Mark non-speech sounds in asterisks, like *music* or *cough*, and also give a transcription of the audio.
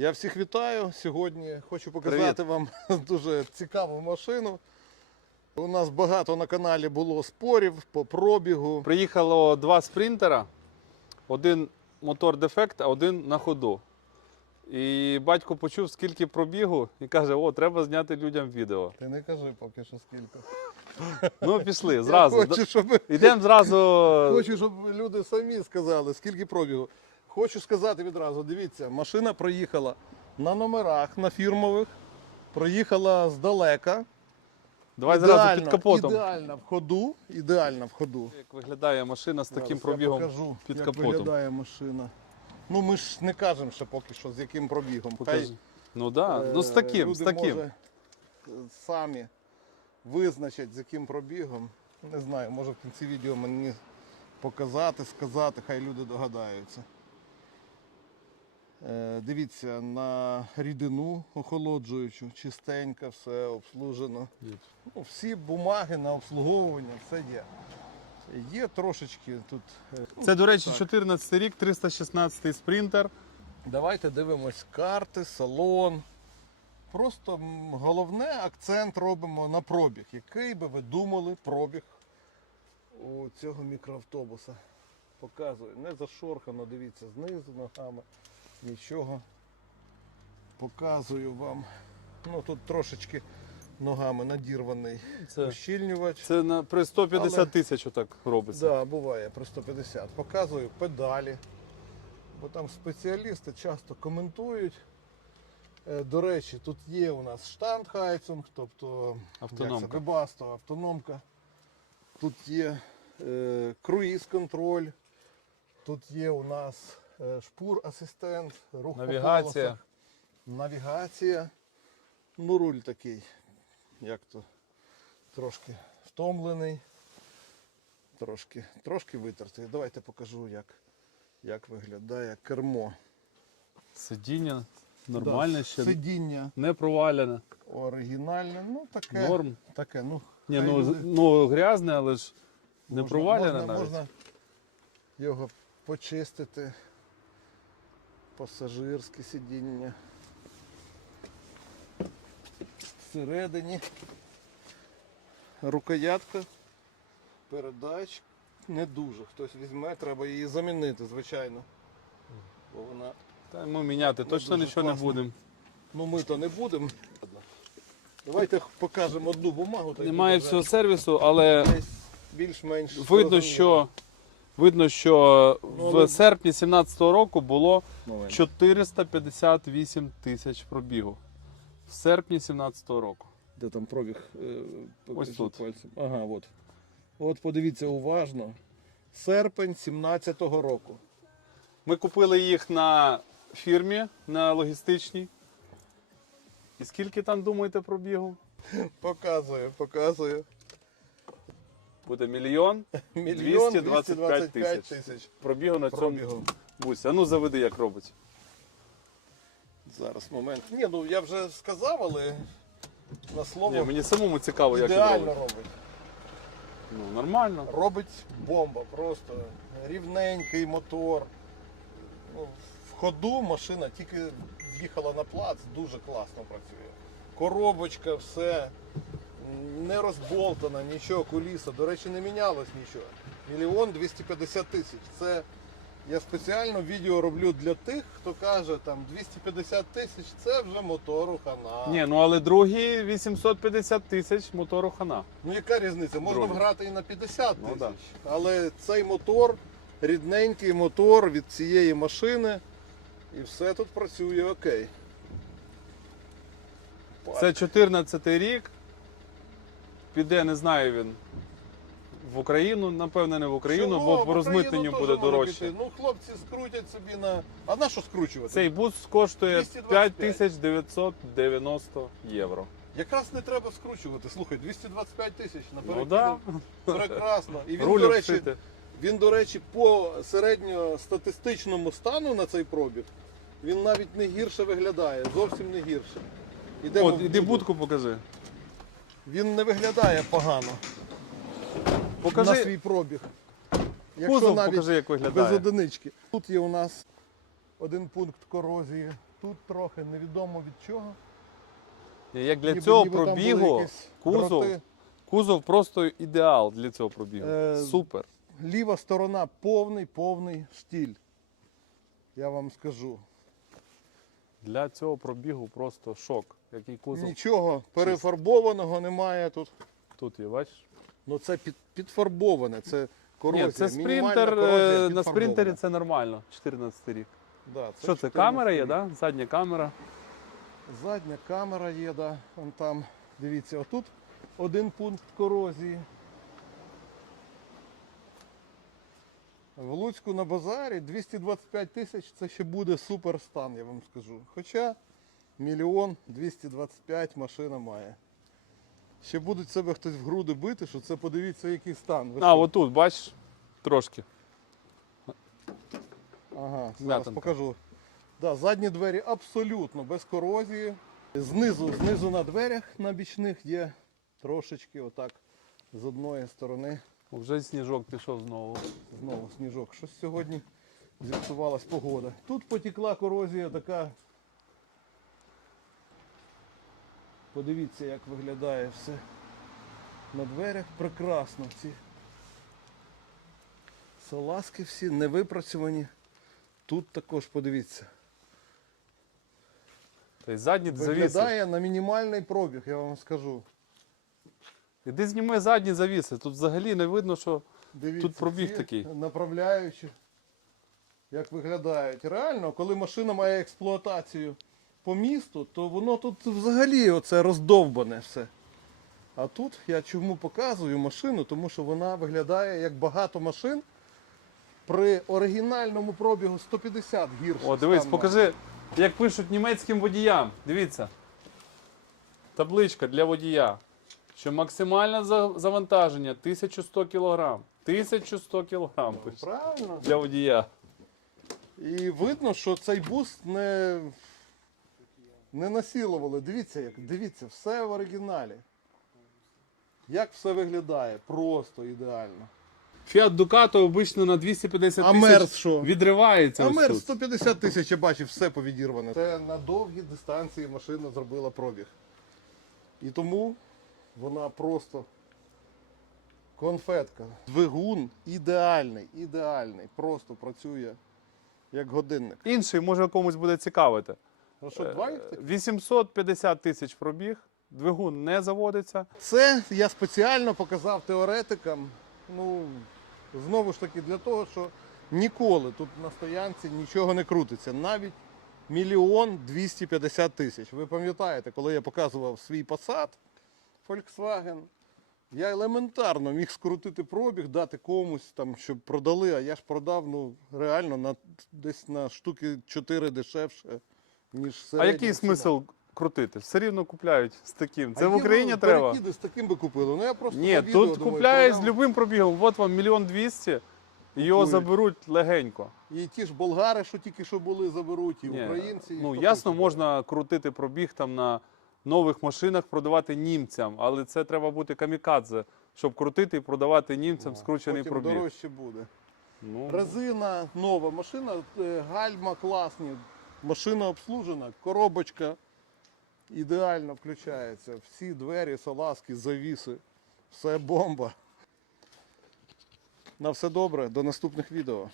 Я всіх вітаю. Сьогодні хочу показати вам *laughs* дуже цікаву машину. У нас багато на каналі було спорів по пробігу. Приїхало два спринтера, один мотор дефект, а один на ходу. І батько почув, скільки пробігу, і каже: о, треба зняти людям відео. Ти не кажи поки що скільки. Ну, пішли, *laughs* зразу. Хочу, щоб, Йдемо зразу. *laughs* хочу, щоб люди самі сказали, скільки пробігу. Хочу сказати відразу: дивіться, машина проїхала на номерах, на фірмових, проїхала здалека. Давай зразу під капотом. Ідеально в ходу. Ідеально в ходу. Як виглядає машина з таким Зараз пробігом Я покажу, під як капотом. виглядає машина. Ну ми ж не кажемо ще поки що, з яким пробігом. Покажи. Ну так, да. ну з е, таким, люди, з таким. Може, е, самі визначать, з яким пробігом. Не знаю, може в кінці відео мені показати, сказати, хай люди догадаються. Е, Дивіться на рідину охолоджуючу, чистенько, все обслужено. Ну, всі бумаги на обслуговування, все є. Є трошечки тут. е, ну, Це, до речі, так. 14 рік, 316 спринтер. Давайте дивимось карти, салон. Просто головне акцент робимо на пробіг. Який би ви думали пробіг у цього мікроавтобуса? Показую. Не зашорхано, дивіться, знизу ногами. Нічого. Показую вам. Ну тут трошечки ногами надірваний Це, ущільнювач. це на, при 150 Але- тисяч отак робиться. Да, буває при 150. Показую педалі. Бо там спеціалісти часто коментують. Е, До речі, тут є у нас штандхайцинг, тобто Автономка. Вебасто, автономка. Тут є е, круїз-контроль. Тут є у нас е, шпур-асистент, рух по Навігація. колесах, навігація. Ну, руль такий, як то трошки втомлений. Трошки, трошки витертий. Давайте покажу, як, як виглядає кермо. Сидіння нормальне Да, ще, Сидіння не провалене. оригінальне, ну таке. Норм. Таке, ну, Ні, ну, люди- ну грязне, але ж не можна- провалене можна, навіть. Можна його почистити. Пасажирське сидіння. Всередині. Рукоятка. Передач. Не дуже. Хтось візьме, треба її замінити, звичайно. Бо вона. Та ми міняти Ну, точно дуже нічого не класно. будемо. Ну ми то не будемо. Давайте покажемо одну бумагу. та й Немає буде всього сервісу, але десь більш-менш. видно, зрозуміло. що видно, що в серпні 17-го року було 458 тисяч пробігу. В серпні 17-го року. Де там пробіг? е, покажи тут. Пальцем. Ага, от. От подивіться уважно. Серпень 17-го року. Ми купили їх на фірмі, на логістичній. І скільки там думаєте пробігу? Показую, показую. Буде мільйон *laughs* Мільйон 225 225 тисяч. пробігу на цьому бусі. А ну заведи, як робить. Зараз момент. Ні, ну я вже сказав, але на слово Ні, мені самому цікаво, як він ідеально робить. робить. Ну, нормально. Робить бомба, просто рівненький мотор. Ну, в ходу машина тільки в'їхала на плац, дуже класно працює. Коробочка, все не розболтана, нічого, куліса. До речі, не мінялось нічого. Мільйон 250 тисяч. Це я спеціально відео роблю для тих, хто каже, там 250 тисяч це вже мотору хана. Ні, ну але другий 850 тисяч мотору хана. Ну яка різниця? Можна Дроги. вграти і на 50 Ну, тисяч. да. Але цей мотор, рідненький мотор від цієї машини, і все тут працює окей. Це 14 рік. Піде, не знаю він. В Україну, напевне, не в Україну, Чого? бо по розмитненню буде дорожче. піти. Ну, хлопці скрутять собі на. А на що скручувати? Цей бус коштує 225. 5990 євро. Якраз не треба скручувати. Слухай, 225 тисяч Ну наперед. да. Прекрасно. І він, Руль до речі, обшити. він, до речі, по середньостатистичному стану на цей пробіг, він навіть не гірше виглядає, зовсім не гірше. Ідемо От, іди будку покажи. Він не виглядає погано Покажи. на свій пробіг. кузов, покажи, як без виглядає. одинички. Тут є у нас один пункт корозії тут трохи невідомо від чого. Як для Ніби- цього ніби там були пробігу якісь кузов, кузов просто ідеал для цього пробігу. Е, Супер. Ліва сторона повний, повний штіль. Я вам скажу. Для цього пробігу просто шок. Який кузов Нічого перефарбованого немає тут. тут є, бачиш? Ну це під, підфарбоване, це корозія. Ні, це спринтер. корозія е, На спринтері це нормально. 14 рік. Да, Що це? 14 Камера є, рік. да? Задня камера. Задня камера є, да. Вон там, дивіться, отут один пункт корозії. В Луцьку на базарі 225 тисяч це ще буде супер стан, я вам скажу. Хоча мільйон 225 машина має. Ще будуть себе хтось в груди бити, що це подивіться, який стан. Ви А, що? отут, бачиш? Трошки. Ага, зараз М'ятинка. покажу. Да, задні двері абсолютно без корозії. Знизу, знизу на дверях на бічних є трошечки отак з одної сторони. Вже сніжок пішов знову. Знову сніжок. Щось сьогодні зіпсувалась погода. Тут потекла корозія така. Подивіться, як виглядає все на дверях. Прекрасно. Ці салазки всі не випрацьовані. Тут також подивіться. Тобто задні завіси. Виглядає на мінімальний пробіг, я вам скажу. Іди зніми задні завіси. Тут взагалі не видно, що. Дивіться, Тут пробіг такий. Направляючі, як виглядають. Реально, коли машина має експлуатацію по місту, то воно тут взагалі оце роздовбане все. А тут я чому показую машину, тому що вона виглядає як багато машин при оригінальному пробігу 150 гірше. О, дивись, стан покажи, як пишуть німецьким водіям. Дивіться. Табличка для водія. Що максимальне завантаження 1100 кг. 1100 кг пише. Правильно. Для водія. І видно, що цей буст не, не насилували. Дивіться, як, дивіться, все в оригіналі. Як все виглядає? Просто ідеально. Fiat Ducato обично на 250 А тисяч Мерс що? відривається. А ось мер тут. 150 тисяч, я бачив, все повідірване. Це на довгі дистанції машина зробила пробіг. І тому вона просто конфетка. Двигун ідеальний, ідеальний. Просто працює як годинник. Інший може комусь буде цікавити. Ну що, два їх таких? 850 тисяч пробіг, двигун не заводиться. Це я спеціально показав теоретикам. Ну, знову ж таки, для того, що ніколи тут на стоянці нічого не крутиться. Навіть мільйон 250 тисяч. Ви пам'ятаєте, коли я показував свій Passat Volkswagen, я елементарно міг скрутити пробіг, дати комусь, там, щоб продали, а я ж продав ну, реально на, десь на штуки 4 дешевше, ніж А середня який ціна. смисл крутити? Все рівно купляють з таким. Це А в є, Україні ну, треба. перекиди з таким би купили. Ну я просто Ні, на відео тут думаю, купляють з любим пробігом. От вам мільйон двісті, і його Купують. заберуть легенько. І ті ж болгари, що тільки що були, заберуть, і Ні, українці. і ну хто ясно, хоче. можна крутити пробіг там на нових машинах, продавати німцям, але це треба бути камікадзе, щоб крутити і продавати німцям скручений Потім пробіг. дорожче буде. Ну, Резина нова, машина, е, гальма класні, машина обслужена, коробочка ідеально включається. Всі двері, салазки, завіси, все бомба. На все добре, до наступних відео.